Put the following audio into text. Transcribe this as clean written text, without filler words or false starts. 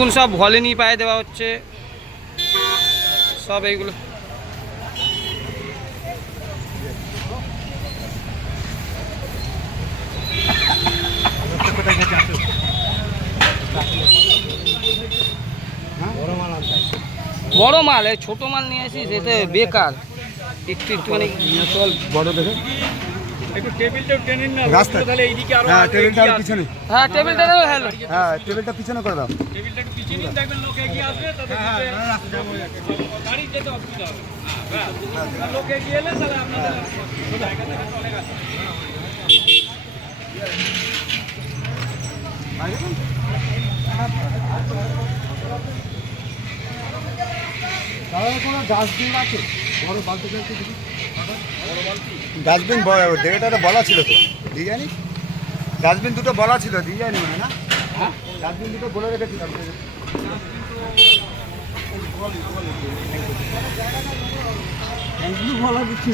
কোন সব ভলিনি পায়ে দেওয়া হচ্ছে সব এইগুলো। বড় মাল, এই ছোট মাল নিয়ে আসিস এতে বেকার। একটুখানি বড় দেখে একটু টেবিলটাও টেনে না রাস্তা তাহলে এইদিকে আরো হ্যাঁ টেবিলটা পিছনে হ্যাঁ টেবিলটা হ্যালো হ্যাঁ টেবিলটা পিছনে করে দাও টেবিলটা একটু পিছনে নিন, দেখবেন লোক এগিয়ে আসবে তাদের গাড়ি যেতে অসুবিধা হবে। হ্যাঁ লোক এগিয়ে এলে তাহলে আপনাদের জায়গা থেকে চলে গেছে। কোনো ডাস্টবিন আছে বড় বালতি ডাস্টবিন দেখেটা বলা ছিল তো দিয়ে জানি ডাস্টবিন দুটো বলা ছিল দিয়ে জানি মানে না হ্যাঁ ডাস্টবিন দুটো বলে রেখেছিলাম বলা দিচ্ছি